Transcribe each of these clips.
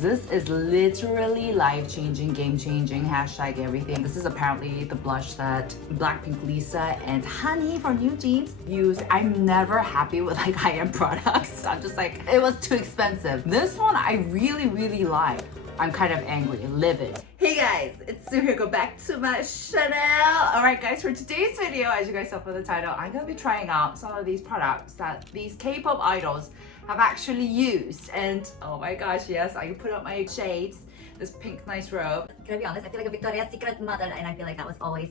This is literally life-changing, game-changing, hashtag everything. This is apparently the blush that Blackpink Lisa and Hanni from NewJeans use. I'm never happy with like high-end products. I'm just like, it was too expensive. This one I really like. I'm kind of angry, livid. Hey guys, it's Sue here. Go back to my channel. Alright guys, for today's video, as you guys saw from the title, I'm gonna be trying out some of these products that these K-pop idols have actually used. And oh my gosh, yes, I can put up my shades. This pink nice robe. Can I be honest? I feel like a Victoria's Secret model, and I feel like that was always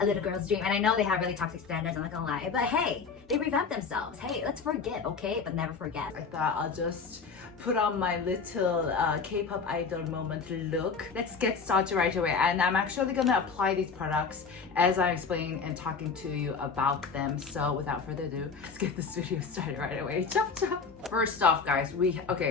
a little girl's dream. And I know they have really toxic standards, I'm not gonna lie. But hey, they revamped themselves. Hey, let's forget, okay? But never forget. I thought I'll just put on my little K-pop idol moment look. Let's get started right away. And I'm actually gonna apply these products as I'm explaining and talking to you about them. So without further ado, let's get this video started right away. Chop chop. First off, guys,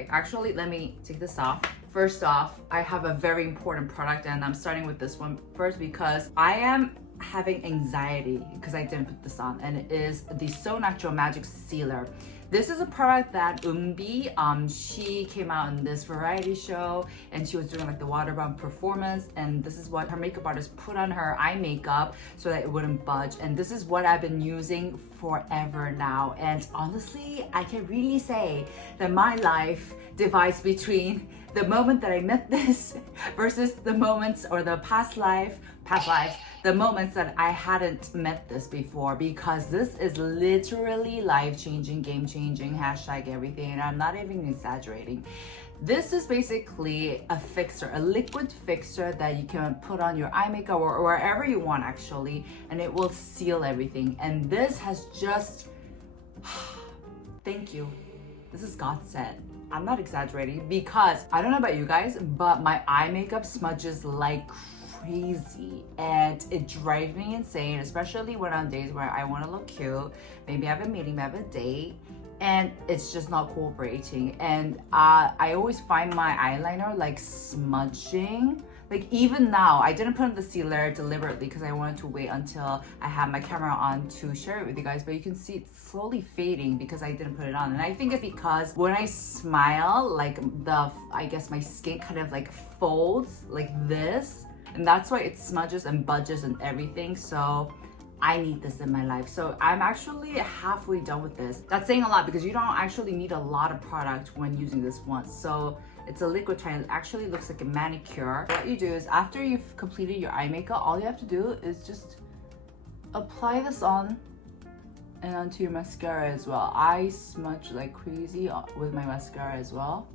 actually, let me take this off. First off, I have a very important product, and I'm starting with this one first because I am having anxiety because I didn't put this on, and it is the So Natural Magic Sealer. This is a product that Eunbi, she came out in this variety show and she was doing like the water bomb performance, and this is what her makeup artist put on her eye makeup so that it wouldn't budge, and this is what I've been using forever now. And honestly, I can really say that my life divides between the moment that I met this versus the moments or the past lives, the moments that I hadn't met this before, because this is literally life-changing, game-changing, hashtag everything, and I'm not even exaggerating. This is basically a fixer, a liquid fixer that you can put on your eye makeup or wherever you want actually, and it will seal everything. And this has just, thank you. This is God sent. I'm not exaggerating, because I don't know about you guys, but my eye makeup smudges like crazy and it drives me insane, especially when on days where I want to look cute, maybe I have a meeting, I have a date, and it's just not cooperating. And I always find my eyeliner like smudging. Like even now, I didn't put on the sealer deliberately because I wanted to wait until I have my camera on to share it with you guys, but you can see it's slowly fading because I didn't put it on. And I think it's because when I smile, like I guess my skin kind of like folds like this, and that's why it smudges and budges and everything. So I need this in my life. So I'm actually halfway done with this. That's saying a lot because you don't actually need a lot of product when using this once. So it's a liquid tint. It actually looks like a manicure. What you do is after you've completed your eye makeup, all you have to do is just apply this on and onto your mascara as well. I smudge like crazy with my mascara as well.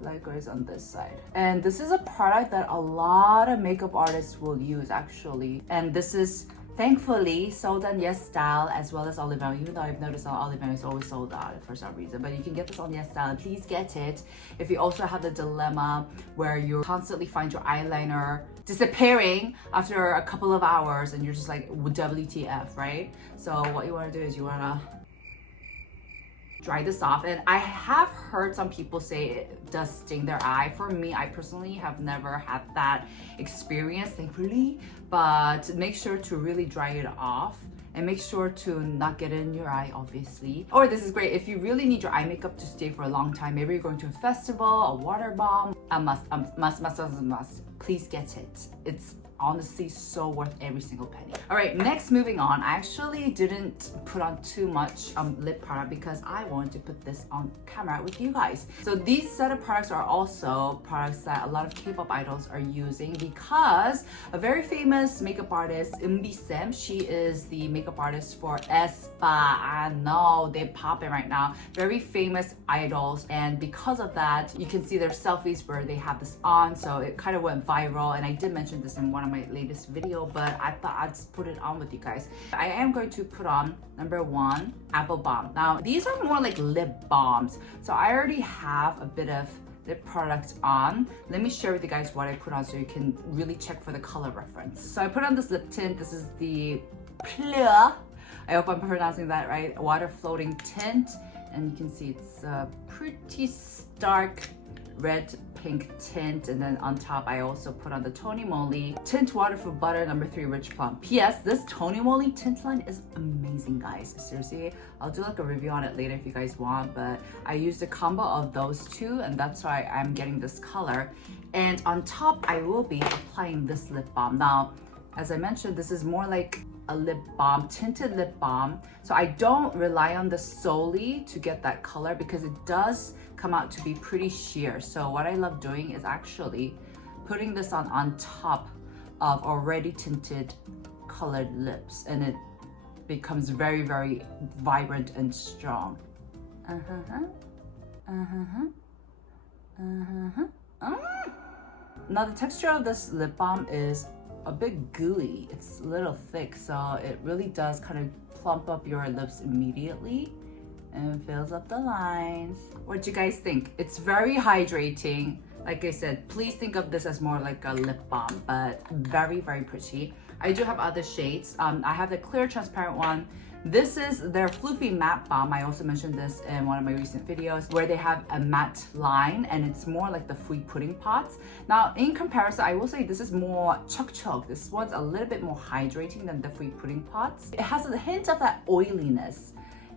Likewise on this side. And this is a product that a lot of makeup artists will use actually. And this is thankfully sold on Yes Style as well as Olivia, even though I've noticed that Olivia is always sold out for some reason, but you can get this on Yes Style. Please get it if you also have the dilemma where you constantly find your eyeliner disappearing after a couple of hours and you're just like WTF, right? So what you want to do is you want to dry this off. And I have heard some people say it does sting their eye. For me, I personally have never had that experience, thankfully, but make sure to really dry it off and make sure to not get it in your eye, obviously. Or this is great if you really need your eye makeup to stay for a long time. Maybe you're going to a festival, a water bomb, a must. Please get it. It's honestly so worth every single penny. All right, next, moving on. I actually didn't put on too much lip product because I wanted to put this on camera with you guys. So these set of products are also products that a lot of K-pop idols are using, because a very famous makeup artist, Eunbi-sam, she is the makeup artist for aespa. I know they're popping right now. Very famous idols, and because of that, you can see their selfies where they have this on, so it kind of went viral. And I did mention this in one of my latest video, but I thought I'd just put it on with you guys. I am going to put on number 1, Apple Balm. Now these are more like lip balms, so I already have a bit of lip product on. Let me share with you guys what I put on so you can really check for the color reference. So I put on this lip tint. This is the Pleur, I hope I'm pronouncing that right, water floating tint, and you can see it's a pretty stark red pink tint, and then on top I also put on the Tony Moly Tint Waterproof Butter number 3 Rich Plum. P.S. This Tony Moly tint line is amazing, guys. Seriously, I'll do like a review on it later if you guys want, but I used a combo of those two and that's why I'm getting this color. And on top I will be applying this lip balm. Now, as I mentioned, this is more like a lip balm, tinted lip balm. So I don't rely on this solely to get that color because it does come out to be pretty sheer. So what I love doing is actually putting this on top of already tinted colored lips, and it becomes very, very vibrant and strong. Now the texture of this lip balm is a bit gooey. It's a little thick, so it really does kind of plump up your lips immediately and fills up the lines. What do you guys think? It's very hydrating. Like I said, please think of this as more like a lip balm, but very, very pretty. I do have other shades. I have the clear transparent one. This is their Floofy Matte Balm. I also mentioned this in one of my recent videos where they have a matte line and it's more like the Fui Pudding Pots. Now, in comparison, I will say this is more chuk. This one's a little bit more hydrating than the Fui Pudding Pots. It has a hint of that oiliness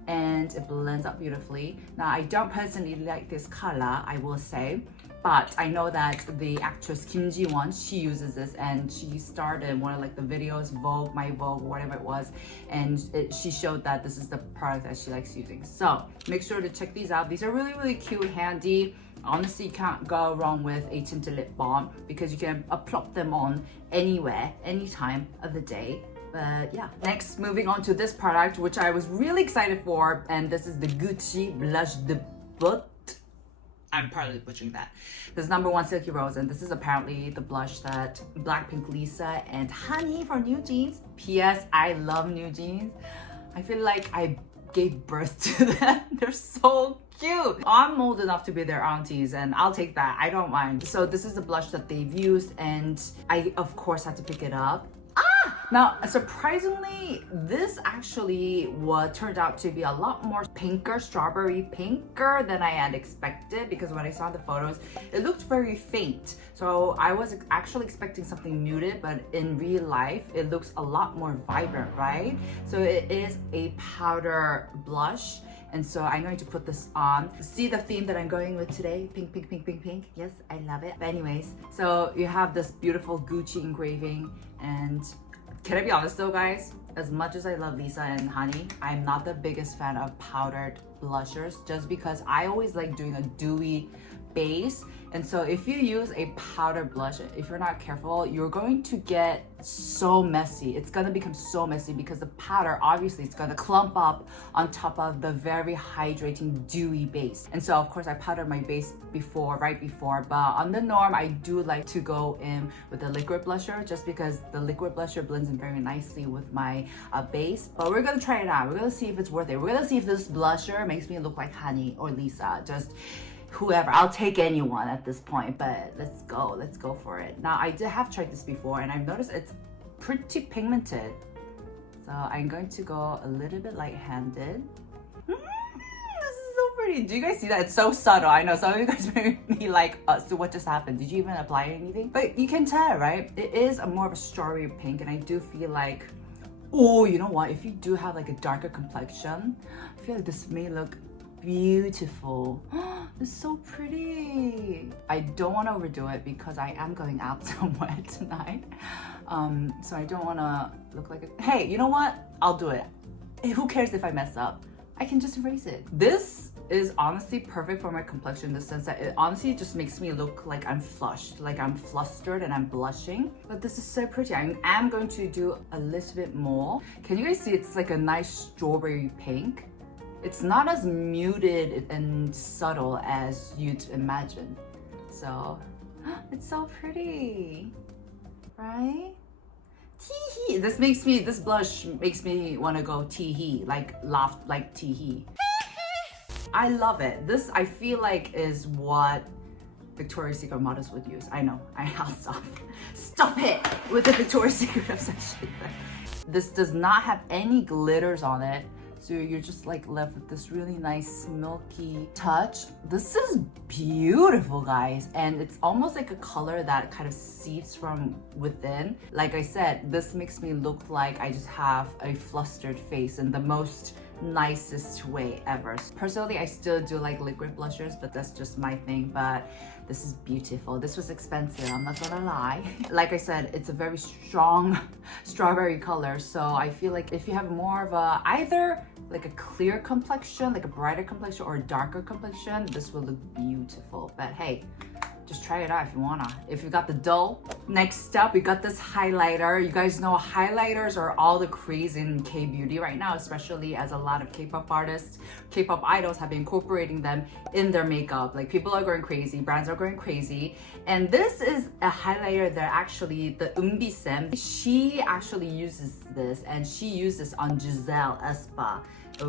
and it blends up beautifully. Now, I don't personally like this color, I will say, but I know that the actress Kim Ji-won, she uses this and she starred in one of like the videos, Vogue, My Vogue, whatever it was, and she showed that this is the product that she likes using. So make sure to check these out. These are really, really cute, handy. Honestly, you can't go wrong with a tinted lip balm because you can plop them on anywhere, any time of the day. But yeah, next, moving on to this product, which I was really excited for, and this is the Gucci Blush de Botte. I'm probably butchering that. This is number 1 Silky Rose, and this is apparently the blush that Blackpink Lisa and Hanni for NewJeans. P.S. I love NewJeans. I feel like I gave birth to them. They're so cute. I'm old enough to be their aunties and I'll take that. I don't mind. So this is the blush that they've used and I of course had to pick it up. Now, surprisingly, this actually turned out to be a lot more pinker, strawberry pinker than I had expected, because when I saw the photos, it looked very faint. So I was actually expecting something muted, but in real life, it looks a lot more vibrant, right? So it is a powder blush. And so I'm going to put this on. See the theme that I'm going with today? Pink, pink, pink, pink, pink. Yes, I love it. But anyways, so you have this beautiful Gucci engraving. And can I be honest though, guys? As much as I love Lisa and Hanni, I'm not the biggest fan of powdered blushers just because I always like doing a dewy base. And so if you use a powder blush, if you're not careful, you're going to get so messy. It's gonna become so messy because the powder, obviously, it's gonna clump up on top of the very hydrating dewy base. And so of course I powdered my base right before, but on the norm, I do like to go in with a liquid blusher just because the liquid blusher blends in very nicely with my base. But we're gonna try it out. We're gonna see if it's worth it. We're gonna see if this blusher makes me look like Hanni or Lisa. Just whoever, I'll take anyone at this point, but let's go for it. Now, I have tried this before and I've noticed it's pretty pigmented. So I'm going to go a little bit light-handed. This is so pretty. Do you guys see that? It's so subtle. I know some of you guys may be like, so what just happened? Did you even apply anything? But you can tell, right? It is more of a strawberry pink, and I do feel like, oh, you know what? If you do have like a darker complexion, I feel like this may look beautiful. It's so pretty. I don't want to overdo it because I am going out somewhere tonight. So I don't want to look like a... Hey, you know what? I'll do it. Who cares if I mess up? I can just erase it. This is honestly perfect for my complexion in the sense that it honestly just makes me look like I'm flushed, like I'm flustered and I'm blushing. But this is so pretty. I am going to do a little bit more. Can you guys see it's like a nice strawberry pink? It's not as muted and subtle as you'd imagine. So, it's so pretty, right? Tee-hee. This blush makes me want to go tee-hee, like laugh like tee-hee. I love it. This, I feel like, is what Victoria's Secret models would use. I know, I'll stop. Stop it with the Victoria's Secret obsession. This does not have any glitters on it. So you're just like left with this really nice milky touch. This is beautiful, guys. And it's almost like a color that kind of seeps from within. Like I said, this makes me look like I just have a flustered face in the most nicest way ever. Personally, I still do like liquid blushers, but that's just my thing. But this is beautiful. This was expensive, I'm not gonna lie. Like I said, it's a very strong strawberry color, so I feel like if you have more of a either like a clear complexion, like a brighter complexion, or a darker complexion, this will look beautiful. But hey, just try it out if you wanna. If you got the dough. Next up, we got this highlighter. You guys know highlighters are all the craze in K-beauty right now, especially as a lot of K-pop artists, K-pop idols have been incorporating them in their makeup. Like people are going crazy, brands are going crazy. And this is a highlighter that actually, the Eunbi-sam, she actually uses this, and she used this on Giselle Espa,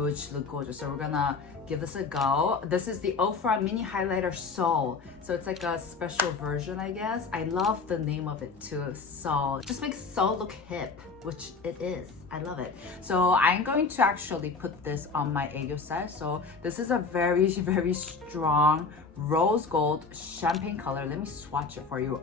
which look gorgeous. So we're gonna give this a go. This is the Ofra Mini Highlighter Seoul. So it's like a special version, I guess. I love the name of it too, Seoul. It just makes Seoul look hip, which it is. I love it. So I'm going to actually put this on my aegyo. So this is a very, very strong rose gold champagne color. Let me swatch it for you.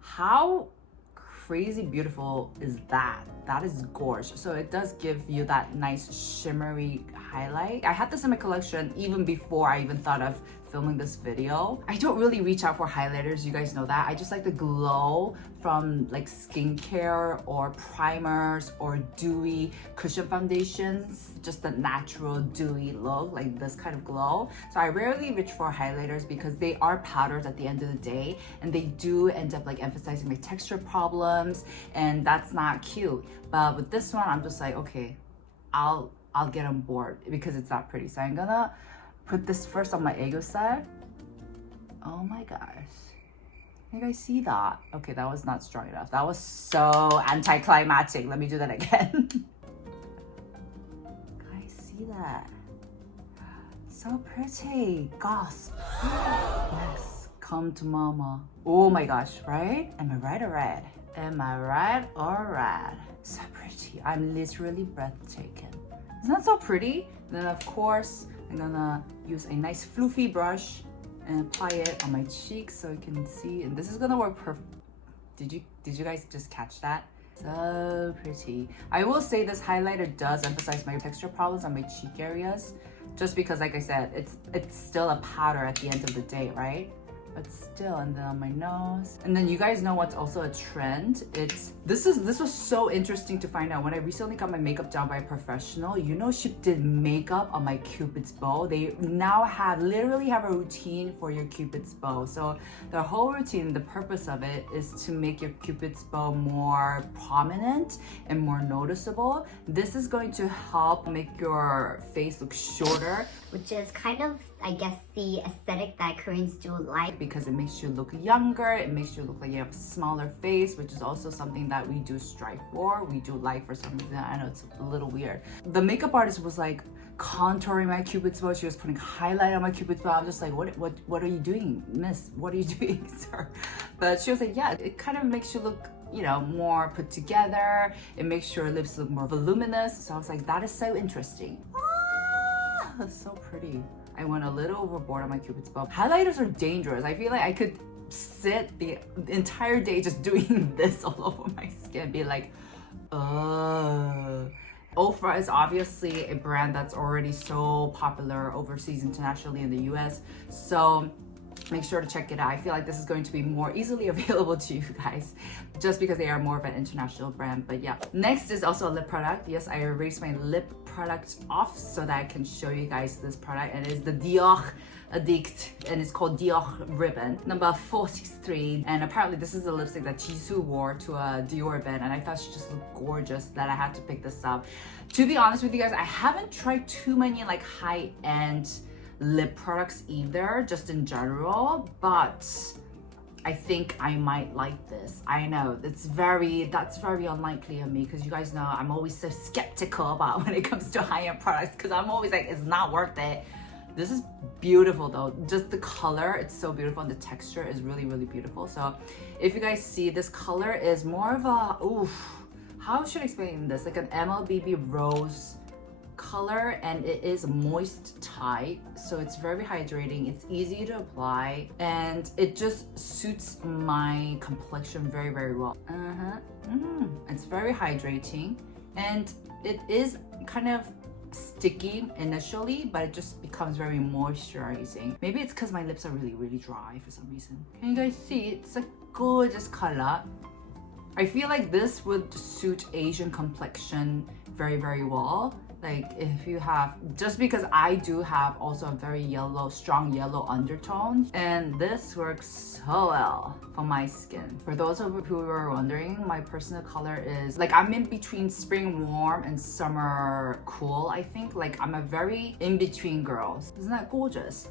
How crazy beautiful is that? That is gorgeous. So it does give you that nice shimmery highlight. I had this in my collection even before I even thought of filming this video. I don't really reach out for highlighters, you guys know that. I just like the glow from like skincare or primers or dewy cushion foundations, just the natural dewy look, like this kind of glow. So I rarely reach for highlighters because they are powders at the end of the day, and they do end up like emphasizing my texture problems, and that's not cute. But with this one, I'm just like, okay, I'll get on board because it's that pretty. So I'm gonna put this first on my aegyo side. Oh my gosh. You guys see that? Okay, that was not strong enough. That was so anticlimactic. Let me do that again. Guys, see that? So pretty. Gasp. Yes, come to mama. Oh my gosh, right? Am I right or red? Am I right or red? So pretty. I'm literally breathtaking. Isn't that so pretty? Then of course, I'm gonna use a nice floofy brush and apply it on my cheeks so you can see. And this is gonna work perfect. Did you guys just catch that? So pretty. I will say this highlighter does emphasize my texture problems on my cheek areas, just because, like I said, it's still a powder at the end of the day, right? But still, and then on my nose. And then you guys know what's also a trend? This was so interesting to find out. When I recently got my makeup done by a professional, you know, she did makeup on my Cupid's bow. They now literally have a routine for your Cupid's bow. So the whole routine, the purpose of it is to make your Cupid's bow more prominent and more noticeable. This is going to help make your face look shorter, which is kind of, I guess, the aesthetic that Koreans do like, because it makes you look younger, it makes you look like you have a smaller face, which is also something that we do strive for, we do like for some reason. I know it's a little weird. The makeup artist was like contouring my Cupid's bow, she was putting highlight on my Cupid's bow. I'm just like, what are you doing, miss? What are you doing, sir? But she was like, yeah, it kind of makes you look, you know, more put together, it makes your lips look more voluminous. So I was like, that is so interesting. That's so pretty. I went a little overboard on my Cupid's bow. Highlighters are dangerous. I feel like I could sit the entire day just doing this all over my skin, be like, Ofra is obviously a brand that's already so popular overseas, internationally in the US. So make sure to check it out. I feel like this is going to be more easily available to you guys just because they are more of an international brand. But yeah, next is also a lip product. Yes, I erased my lip product off so that I can show you guys this product, and it is the Dior Addict, and it's called Dior Ribbon number 463. And apparently this is the lipstick that Jisoo wore to a Dior event, and I thought she just looked gorgeous that I had to pick this up. To be honest with you guys, I haven't tried too many like high-end lip products either, just in general, but I think I might like this. I know that's very unlikely of me, because you guys know I'm always so skeptical about when it comes to high-end products, because I'm always like, it's not worth it. This is beautiful though. Just the color, it's so beautiful, and the texture is really, really beautiful. So if you guys see, this color is more of a, how should I explain this? Like an MLBB rose color and it is moist type, so it's very hydrating, it's easy to apply, and it just suits my complexion very, very well. It's very hydrating, and it is kind of sticky initially, but it just becomes very moisturizing. Maybe it's because my lips are really, really dry for some reason. Can you guys see? It's a gorgeous color. I feel like this would suit Asian complexion very, very well. Like if you have, just because I do have also a very yellow, strong yellow undertone, and this works so well for my skin. For those of you who are wondering, my personal color is like, I'm in between spring warm and summer cool, I think. Like I'm a very in-between girl. Isn't that gorgeous?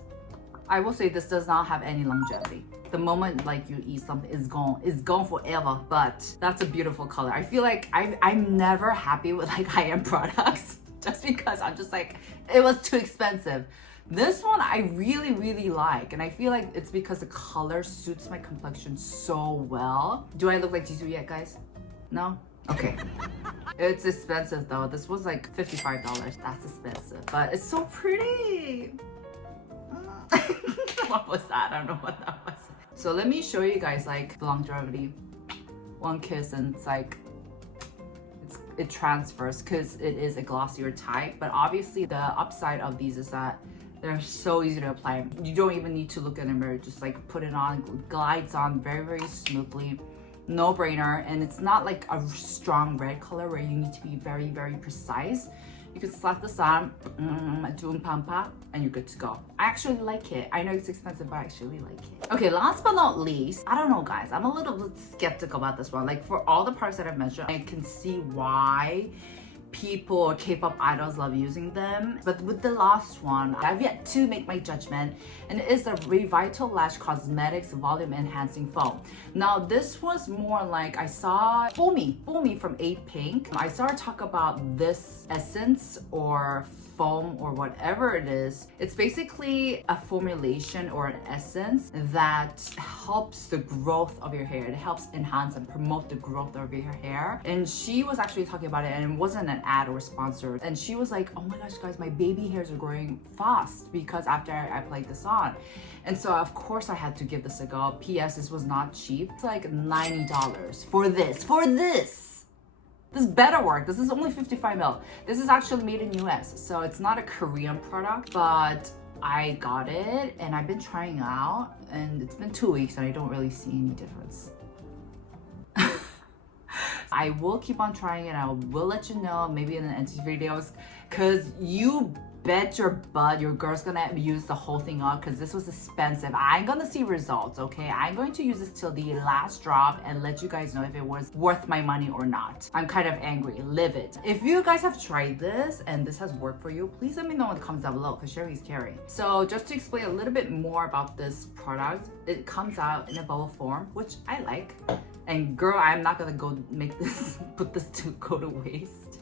I will say this does not have any longevity. The moment like you eat something, it's gone forever, but that's a beautiful color. I feel like I'm never happy with like high-end products. Just because I'm just like, it was too expensive. This one I really, really like, and I feel like it's because the color suits my complexion so well. Do I look like Jisoo yet, guys? No? Okay. It's expensive though. This was like $55. That's expensive, but it's so pretty. What was that? I don't know what that was. So let me show you guys like the longevity. One kiss and it's like, it transfers because it is a glossier type, but obviously the upside of these is that they're so easy to apply. You don't even need to look in the mirror, just like put it on, glides on very, very smoothly. No brainer, and it's not like a strong red color where you need to be very, very precise. You can slap this on, do a pampa, and you're good to go. I actually like it. I know it's expensive, but I actually like it. Okay, last but not least, I don't know guys, I'm a little bit skeptical about this one. Like for all the products that I've mentioned, I can see why people or K-pop idols love using them. But with the last one, I've yet to make my judgment, and it is the RevitaLash Cosmetics Volume Enhancing Foam. Now this was more like, I saw Foamy from Blackpink. I saw her talk about this essence or foam or whatever it is. It's basically a formulation or an essence that helps the growth of your hair. It helps enhance and promote the growth of your hair. And she was actually talking about it, and it wasn't an ad or sponsored. And she was like, oh my gosh guys, my baby hairs are growing fast because after I played this on. And so of course I had to give this a go. P.S. this was not cheap. It's like $90 for this. This better work. This is only 55 ml. This is actually made in US, so it's not a Korean product, but I got it and I've been trying it out, and it's been 2 weeks and I don't really see any difference. I will keep on trying it. I will let you know maybe in the next videos, because you bet your butt your girl's gonna use the whole thing up, because this was expensive. I'm gonna see results, okay? I'm going to use this till the last drop and let you guys know if it was worth my money or not. I'm kind of angry, livid. If you guys have tried this and this has worked for you, please let me know in the comments down below, because Sherry's caring. So just to explain a little bit more about this product, it comes out in a bubble form, which I like. And girl, I'm not gonna go make this, put this to go to waste,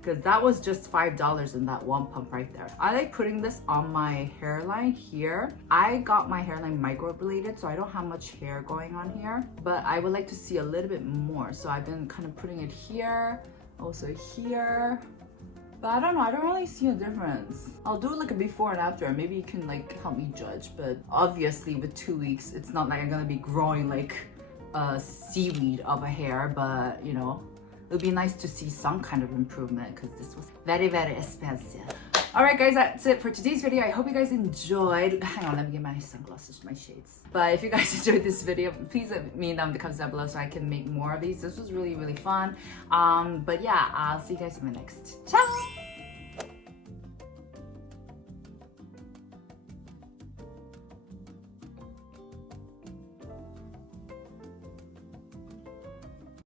because that was just $5 in that one pump right there. I like putting this on my hairline here. I got my hairline microbladed, so I don't have much hair going on here, but I would like to see a little bit more. So I've been kind of putting it here, also here. But I don't know, I don't really see a difference. I'll do like a before and after, and maybe you can like help me judge. But obviously with 2 weeks, it's not like I'm gonna be growing like a seaweed of a hair, but you know, it would be nice to see some kind of improvement, because this was very, very expensive. Alright guys, that's it for today's video. I hope you guys enjoyed. Hang on, let me get my sunglasses, my shades. But if you guys enjoyed this video, please let me know in the comments down below so I can make more of these. This was really, really fun. But yeah, I'll see you guys in the next. Ciao!